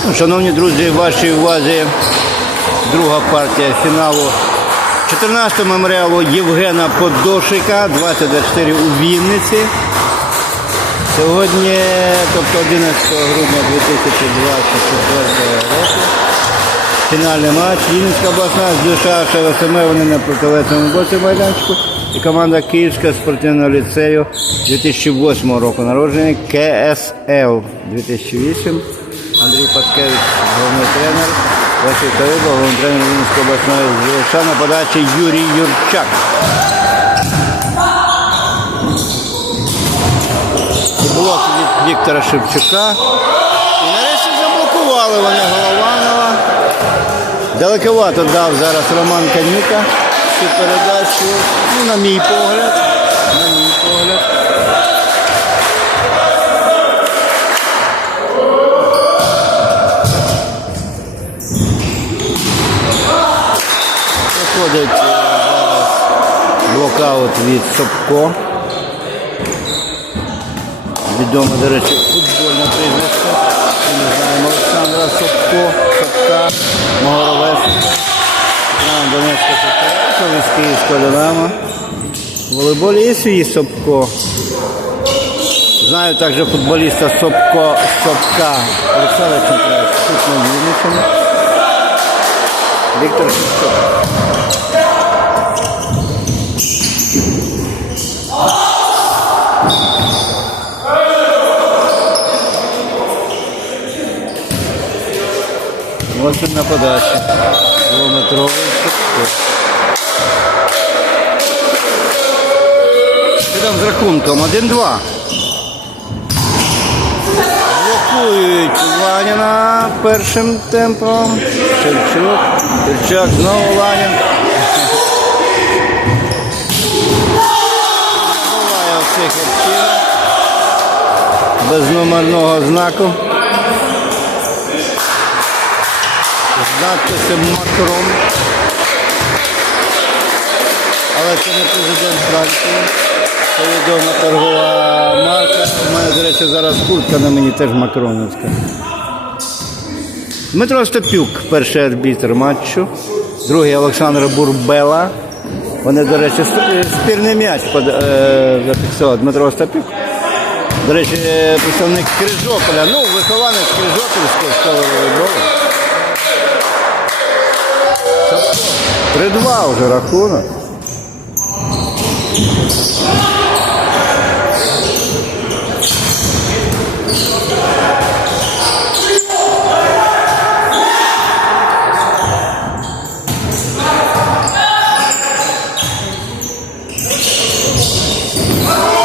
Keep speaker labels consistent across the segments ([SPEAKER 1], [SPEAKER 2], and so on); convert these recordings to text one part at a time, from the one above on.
[SPEAKER 1] Шановні друзі, вашій увазі друга партія фіналу 14-го меморіалу Євгена Подошика, 2024 у Вінниці. Сьогодні, тобто 11 грудня 2024 року, фінальний матч. Вінницька обласна з ШВСМ, вони на протилежному боці майданчику. І команда Київського спортивного ліцею 2008 року народження КСЛ 2008. Андрій Паскевич, головний тренер. Василь Калиба, головний тренер Вінницької обласної ЗШ на подачі Юрій Юрчак. Блок від Віктора Шевчука. І нарешті заблокували вони Голованова. Далековато дав зараз Роман Канюка цю передачу. Ну, на мій погляд. Проходить е, зараз блокаут від Собко. Відоме, до речі, футбольне прізвище. Ми знаємо Олександра Собко, Собка, мого ровесника. Знаємо Донецька Собка, з Київського Динамо. В волейболі є свій Собко. Знаю також футболіста Собко, Собка Олександра Чемпіонат, тут Вінниччині. Віктор Шевчук. Ось він на подачі. Двометровий там з рахунком? 1-2. Блокують Ланіна першим темпом. Шевчук. Шевчук знову Ланін. Без номерного знаку. З надписом Макрон. Але це не президент Франції. Це торгова марка. У мене, до речі, зараз куртка на мені теж макроновська. Дмитро Степюк, перший арбітр матчу. Другий Олександр Бурбела. Вони, до речі, ст- спірний м'яч е, зафіксував Дмитро Остапюк. До речі, е, представник Крижополя, ну, вихованець Крижопільської школи волейболу. 3-2 вже рахунок.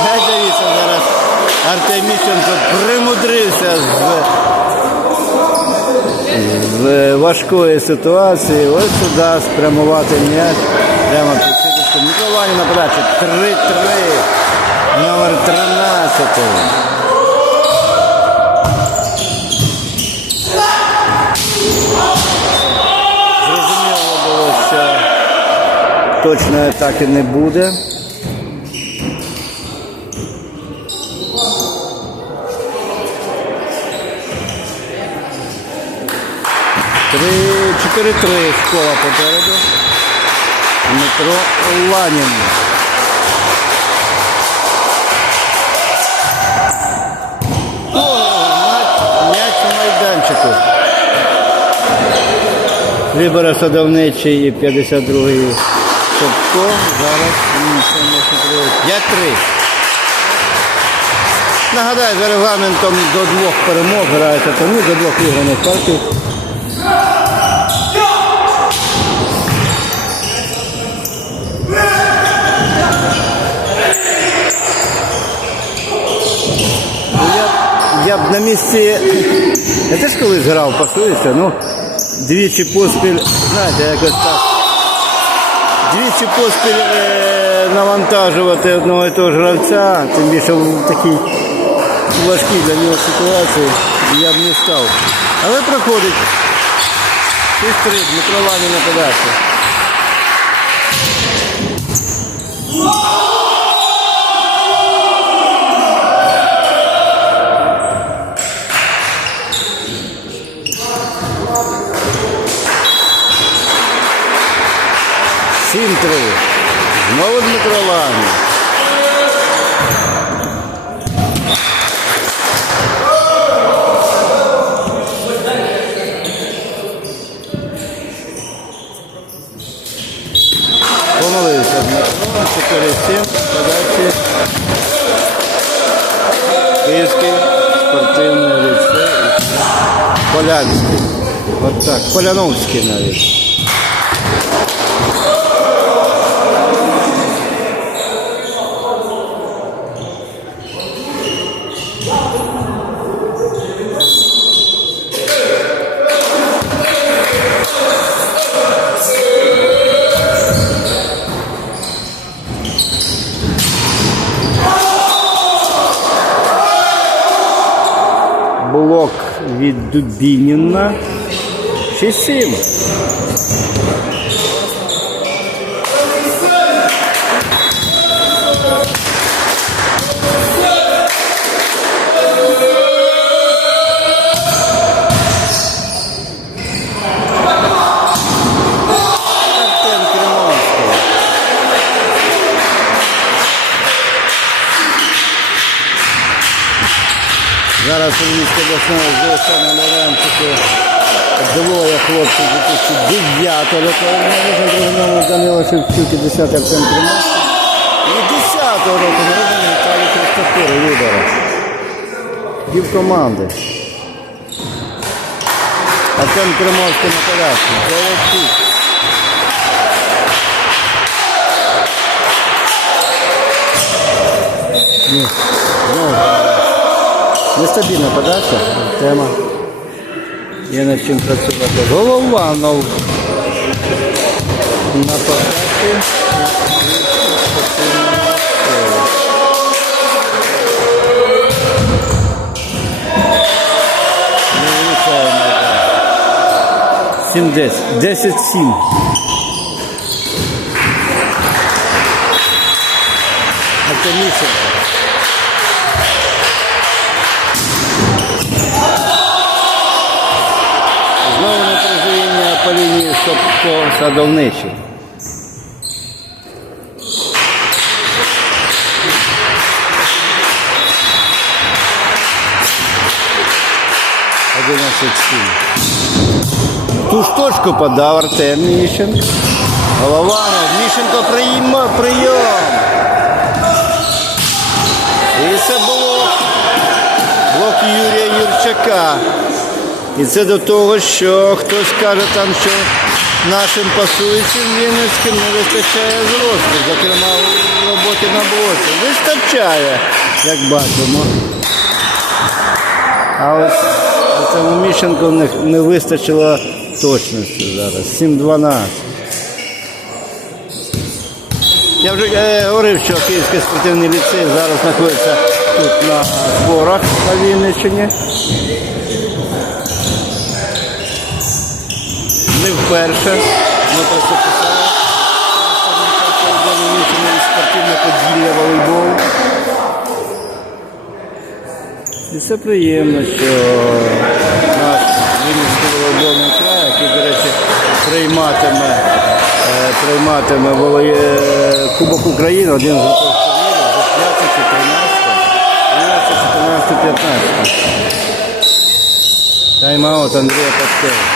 [SPEAKER 1] Гай, Дивіться, зараз Артеміщенко примудрився з, з важкої ситуації. Ось сюди спрямувати м'яч. Прямо під сіточку. Миколані на подачі. 3-3. Номер 13. Зрозуміло було, що точної атаки не буде. Три, 4-3 школа попереду. Дмитро Ланін. М'яч- у майданчику. Вибори садовничий і 52-й Собко. Зараз м, це може бути 5-3. Нагадаю, за регламентом до двох перемог грається тому до двох виграних партій. Ну, Я, б на місці. Я теж колись грав, пасується, ну двічі поспіль, знаєте, якось так. Двічі поспіль е, навантажувати одного і того ж гравця, тим більше в такій важкій для нього ситуації, я б не став. Але проходить. 6-3, Дмитро Ланін на подачі. 7-3. Знову Дмитро Лагнів. Помолився Дмитро. 4-7. Подачі. Київський спортивний ліцей. Полянський. От так. Поляновський навіть. Блок від Дубініна. 6-7. Зараз Рівненська обласна ЗСН на Лоренчику двоє хлопців 2009 року. Народження номер Шевчук і 10 Артем Кримовський. І 10 року народження Віталій Христофор Любера. Пів команди. Артем Кримовський на порядку. 9 Ні, знову. Нестабільна подача, тема. Є над чим працювати. Голованов на подачі. Не вилучає майдан. 7-10. 10-7. Артемісенко. Знову по лінії Сопко садовничий. Одинадцять сім. Ту ж точку подав Артем Міщенко. Голованов. Міщенко прийма, прийом. І це було блок Юрія Юрчака. І це до того, що хтось каже там, що нашим пасуючим Вінницьким не вистачає зросту, зокрема у роботі на блоці. Вистачає, як бачимо. А ось цьому Міщенку не, не вистачило точності зараз. 7-12. Я вже е, говорив, що Київський спортивний ліцей зараз знаходиться тут на зборах на Вінниччині. Не вперше. Ми просто писали. Спортивне подвір'я волейбол. І це приємно, що наш Вінницький волейбольний край, який, до речі, прийматиме, е, прийматиме волей... е, Кубок України, один з готових турнірів за 5 14 12 14 15 Тайм-аут Андрія Паскева.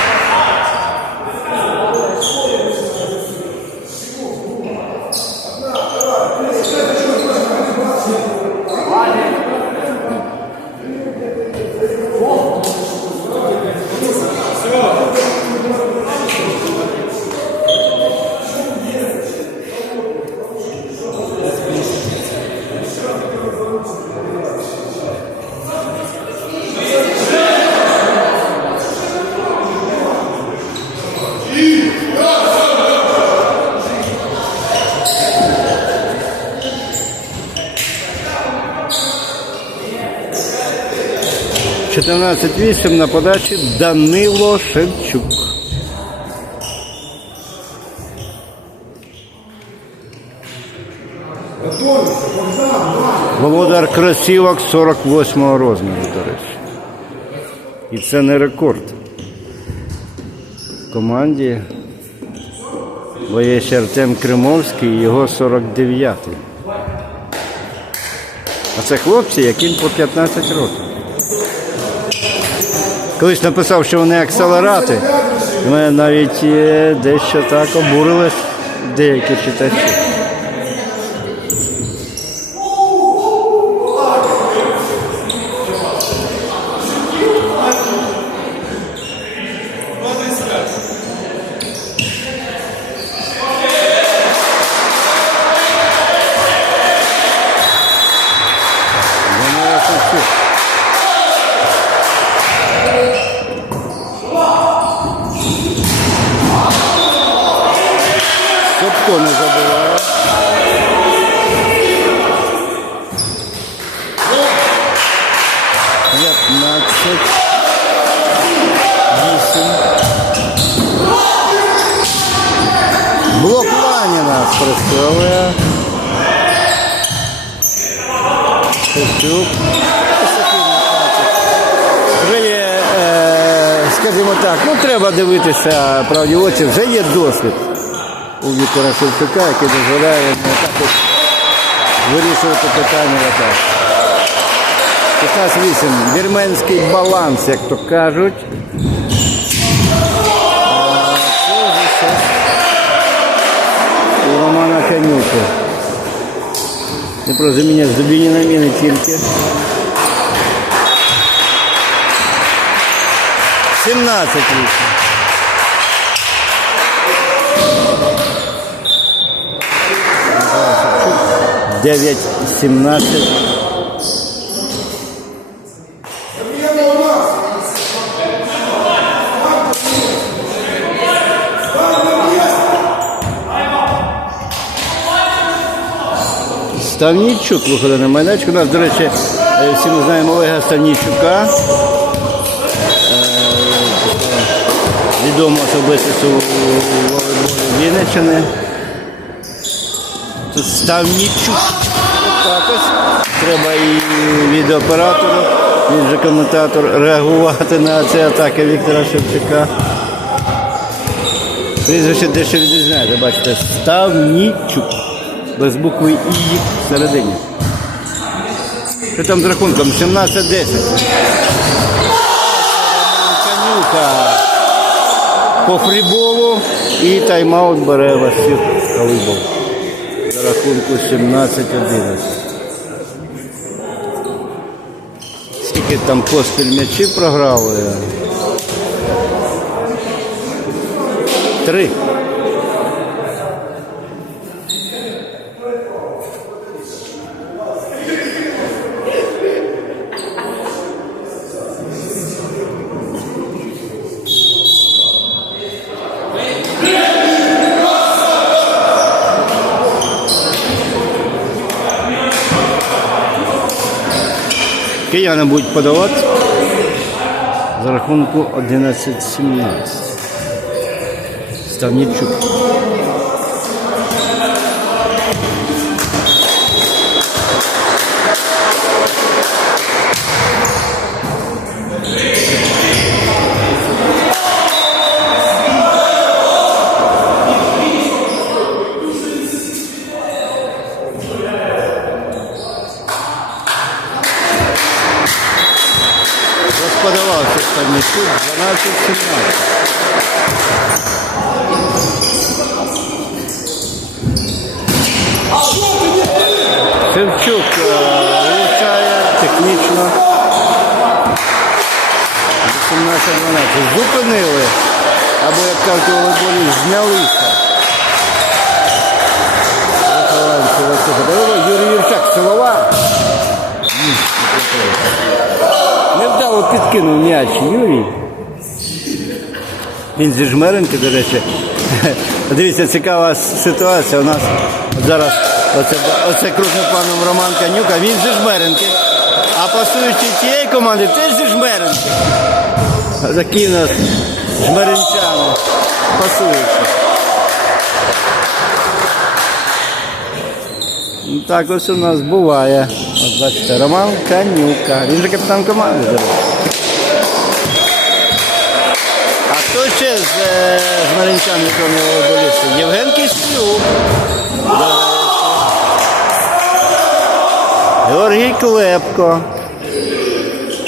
[SPEAKER 1] Чотирнадцять вісім на подачі Данило Шевчук. Володар кросівок 48-го розміру, до речі. І це не рекорд. В команді Бо є ще Артем Кримовський, його 49-й. А це хлопці, яким по 15 років. Колись написав, що вони акселерати. Ми навіть е, дещо так обурились деякі читачі. Скажімо так, ну треба дивитися правді очі, вже є досвід у Віктора Шевчука, який дозволяє не так вирішувати питання в атаці. 15-8. Вірменський баланс, як то кажуть. У Романа Канюка. Не про заміняв Зубіні на міни тільки. 17 вісім. Дев'ять сімнадцять. Ставнічук виходить на майданчик. У нас, до речі, е, всі ми знаємо Олега Ставнічука. Відома особистість у волейболі Вінниччини. Тут Ставнічук. Так ось. Треба і відеооператору, він же коментатор, реагувати на ці атаки Віктора Шевчука. Прізвище дещо відрізняється, бачите, Ставнічук. Без букви І всередині. Що там з рахунком? 17-10. По фріболу і тайм-аут бере Василь Калибов. За рахунку 17-11. Скільки там поспіль м'ячів програли? Три. Кияни будуть подавати за рахунку 11-17. Ставнічук. Ставнічук 12-17. Шевчук е, влучає технічно. 18-12. Зупинили. Або, як кажуть, волейболі, знялися. Юрій Юрчак, силова. Невдало підкинув м'яч Юрій. Він зі жмеренки, до речі. Дивіться, цікава ситуація. У нас зараз оце, оце крупним планом Роман Канюка, він зі жмеренки. А пасуючи тієї команди теж зі жмеренки. Такі у нас жмеренчани пасуючи. Ну, Так ось у нас буває. От бачите, Роман Канюка. Він же капітан команди. А хто ще з е, жмеренчан? Кам'янчан виконує волейболісти. Євген Киселюк. До. Георгій Клепко.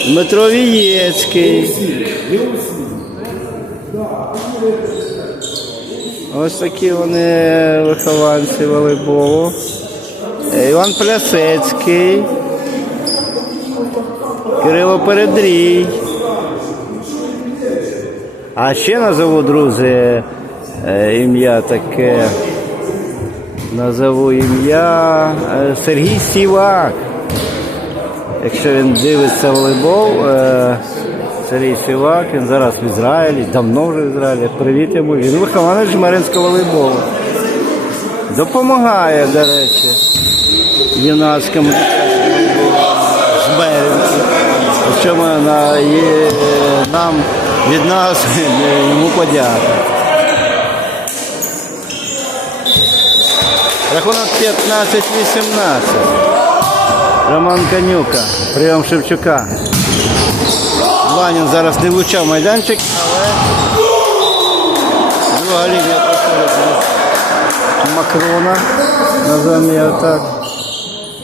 [SPEAKER 1] Дмитро Вієцький. Ось такі вони вихованці волейболу. Іван Плясецький. Кирило Передрій. А ще назову, друзі, е, ім'я таке. Назову ім'я е, Сергій Сівак. Якщо він дивиться волейбол, е, Сергій Сівак, він зараз в Ізраїлі, давно вже в Ізраїлі. Привіт йому. Він вихованець жмеринського волейболу. Допомагає, до речі, юнацькому жмеринці. Причому на, є, нам від нас йому подяка. Рахунок 15-18. Роман Канюка. Прийом Шевчука. Ванін зараз не влучав майданчик, але друга лінія проходить Макрона. Назовемо його так.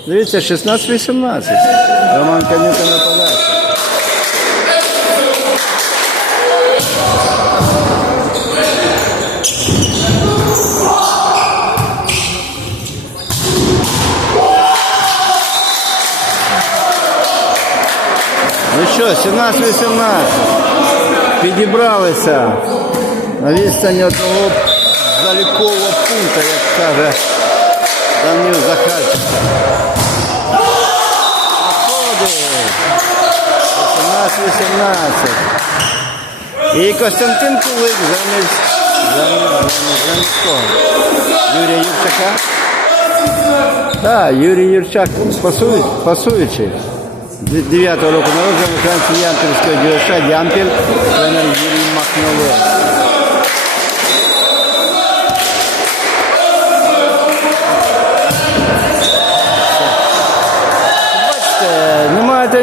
[SPEAKER 1] Дивіться, 16-18. Роман Канюка нападає. Ну що, 17-18. Підібралися на відстані одного залікового пункту, як каже Данил Захарченко. Проходить. 18-18. І Костянтин Кулик замість замість? Юрія Юрчака. Так, Юрій Юрчак пасує, пасуючий. З 9 року народження виконавці Ямпільського діяша Ямпіль, тренер Юрій Махновий.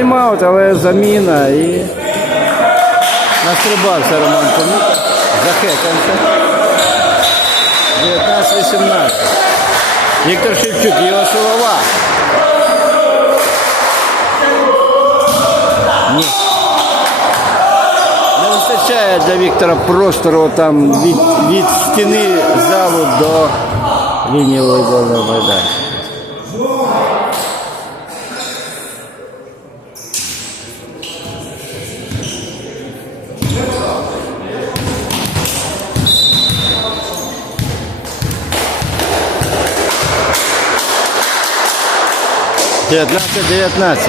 [SPEAKER 1] тайм-аут, але заміна і настрибався Роман Комута. Захекався. 19-18. Віктор Шевчук, Єва Шилова. Ні. Не вистачає для Віктора простору там від від стіни залу до лінії волейбольного майдану. 19-19.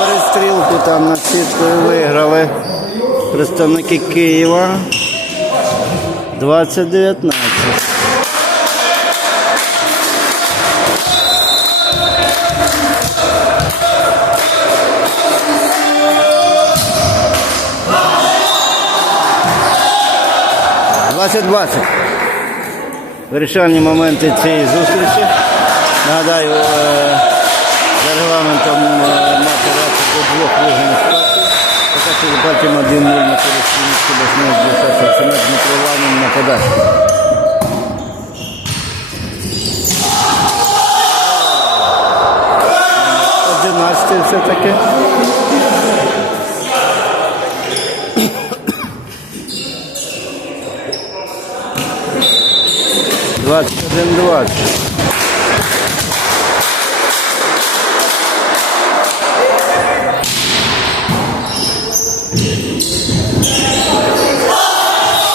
[SPEAKER 1] Перестрілку там на сіткою виграли представники Києва. 20-19. 20-20. Вирішальні моменти цієї зустрічі. Нагадаю, е, за регламентом е, матча до двох виграних партій. Покажу партію 1-0 на користь обласної адміністрації Дмитро Лавін на подачі. Все таки 21-20.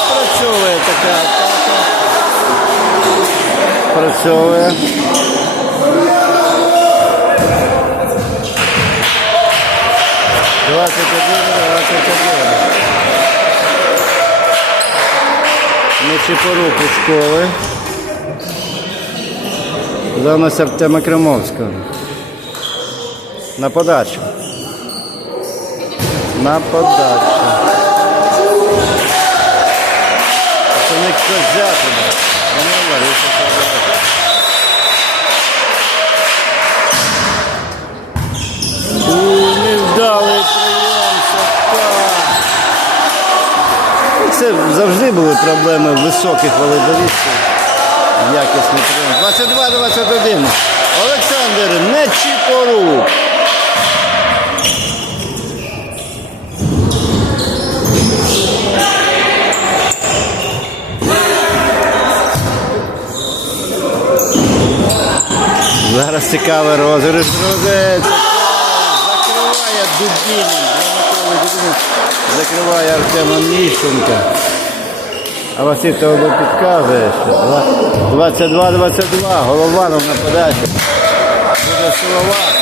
[SPEAKER 1] Працьовує така атака. Працьовує. Двадцять один, двадцять один. Мечі по руку школи. Замість Артема Кримовського. На подачу. На подачу. Я не це взяти. Невдалий прийом. Ну, Це завжди були проблеми високих волейболістів. Якісний прийом. 22-21. Олександр Нечіпорук. Зараз цікавий розіграш. Закриває. Дубінін. Закриває Артема Міщенка. А Василь того підказує, що 22-22. Голованов на подачі. Буде силова.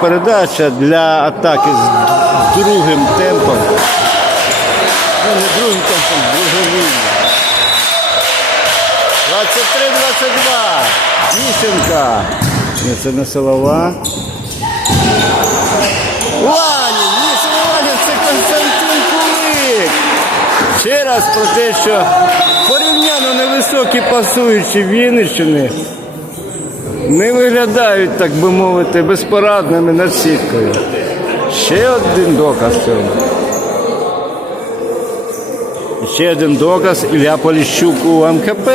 [SPEAKER 1] Передача для атаки з другим темпом. Ну, не другим темпом, друговим. 23-22. Міщенка. Ні, це не силова. Ланін, не Ланін, це Константин Кулик. Ще раз про те, що порівняно невисокі пасуючі Вінниччини не виглядають, так би мовити, безпорадними над сіткою. Ще один доказ цього. Ще один доказ Ілля Поліщук у МКП.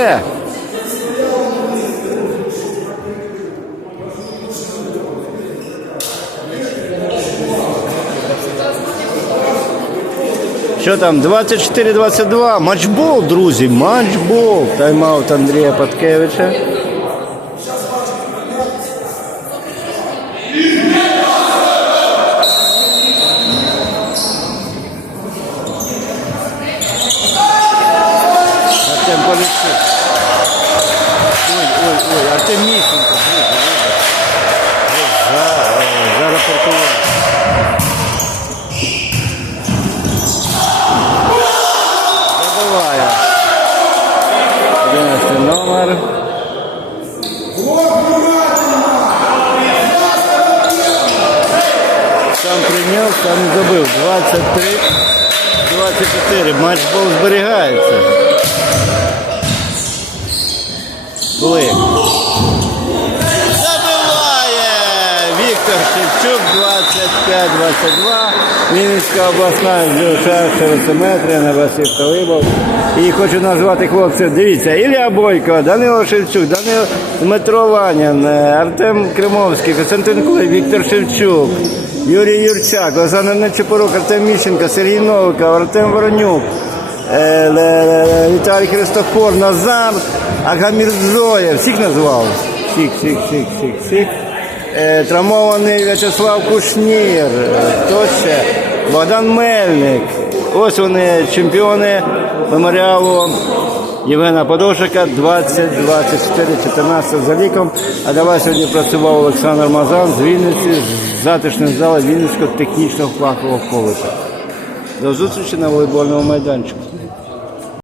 [SPEAKER 1] Що там, 24-22, матчбол, друзі, матчбол. Тайм-аут Андрія Паткевича. Артем Ой, ой, ой, Артем Міщенко. Боже, боже. За- е, Забиває. 11 номер. Сам прийняв, сам забив. 23, 24. Матчбол зберігається. Блик. Забиває Віктор Шевчук, 25-22. Вінницька обласна шарша висометрія на Василь Талибов. І хочу назвати хлопців. Дивіться, Ілля Бойко, Данило Шевчук, Данило Дмитро Ванян, е, Артем Кримовський, Костянтин Кулик, Віктор Шевчук, Юрій Юрчак, Олександр Нечепорук, Артем Міщенко, Сергій Новиков, Артем Воронюк. Е, Віталій Христофор, Назар, Агамірзоєв, всіх назвав? Всіх, всіх, всіх, всіх, всіх. Е, Травмований В'ячеслав Кушнір, е, хто ще? Богдан Мельник. Ось вони чемпіони меморіалу Євгена Подошика 20, 24, 14 за ліком. А для вас сьогодні працював Олександр Мазан з Вінниці, з затишної зали Вінницького технічного фахового коледжу. До зустрічі на волейбольному майданчику.